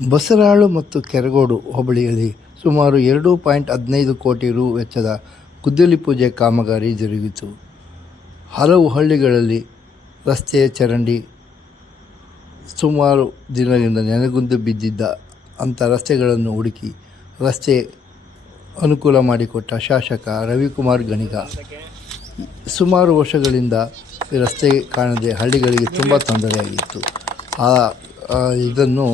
ಬಸರಾಳು ಮತ್ತು ಕೆರಗೋಡು ಹೋಬಳಿಯಲ್ಲಿ ಸುಮಾರು 2.15 ಕೋಟಿ ರು ವೆಚ್ಚದ ಗುದ್ದಲಿ ಪೂಜೆ ಕಾಮಗಾರಿ ಜರುಗಿತು. ಹಲವು ಹಳ್ಳಿಗಳಲ್ಲಿ ರಸ್ತೆಯ ಚರಂಡಿ ಸುಮಾರು ದಿನಗಳಿಂದ ನೆನೆಗುಂದು ಬಿದ್ದಿದ್ದ ಅಂಥ ರಸ್ತೆಗಳನ್ನು ಹುಡುಕಿ ರಸ್ತೆ ಅನುಕೂಲ ಮಾಡಿಕೊಟ್ಟ ಶಾಸಕ ರವಿಕುಮಾರ್ ಗಣಿಗ. ಸುಮಾರು ವರ್ಷಗಳಿಂದ ರಸ್ತೆ ಕಾಣದೆ ಹಳ್ಳಿಗಳಿಗೆ ತುಂಬ ತೊಂದರೆಯಾಗಿತ್ತು. ಇದನ್ನು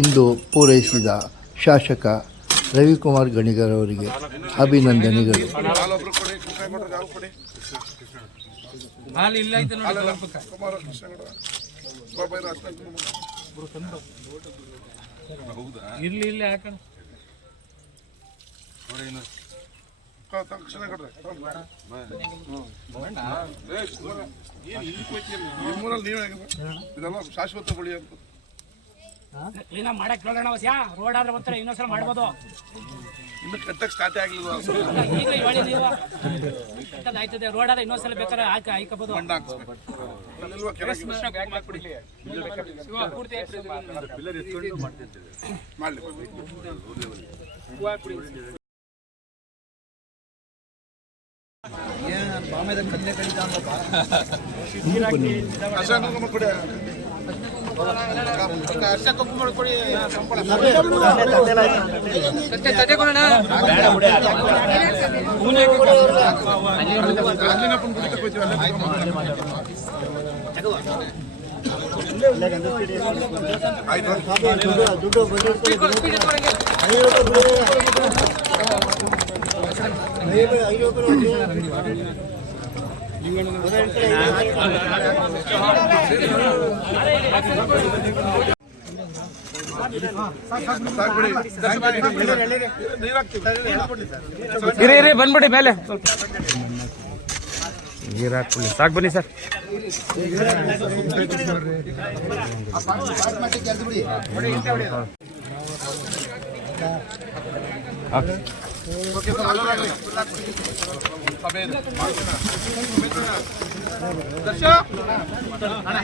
ಇಂದು ಪೂರೈಸಿದ ಶಾಸಕ ರವಿಕುಮಾರ್ ಗಣಿಗರವರಿಗೆ ಅಭಿನಂದನೆಗಳು. ಶಾಶ್ವತ ಬಳಿ ಅಂತ ಏನ ಮಾಡಕ್ ಕೇಳೋಣ ರೋಡ್ ಆದ್ರೆ ಬರ್ತಾರೆ, ಇನ್ನೊಂದ್ಸಲ ಮಾಡ್ಬೋದು. ಇನ್ನು ಕಟ್ಟಕ್ ಸ್ಟಾರ್ಟ್ ಆಗ್ಲಿಲ್ಲ, ಈಗ ಹೇಳಿ ನೀವು ಆಯ್ತದೆ. ರೋಡ್ ಆದ್ರೆ ಇನ್ನೊಂದ್ಸಲ ಬೇಕಾದ್ರೆ ಹಾಕಬಹುದು. ಬಂದ್ಬಿಡಿ ಮೇಲೆ ನೀರು ಹಾಕ್ಬಿಡಿ. ಸಾಕು ಬನ್ನಿ ಸರ್.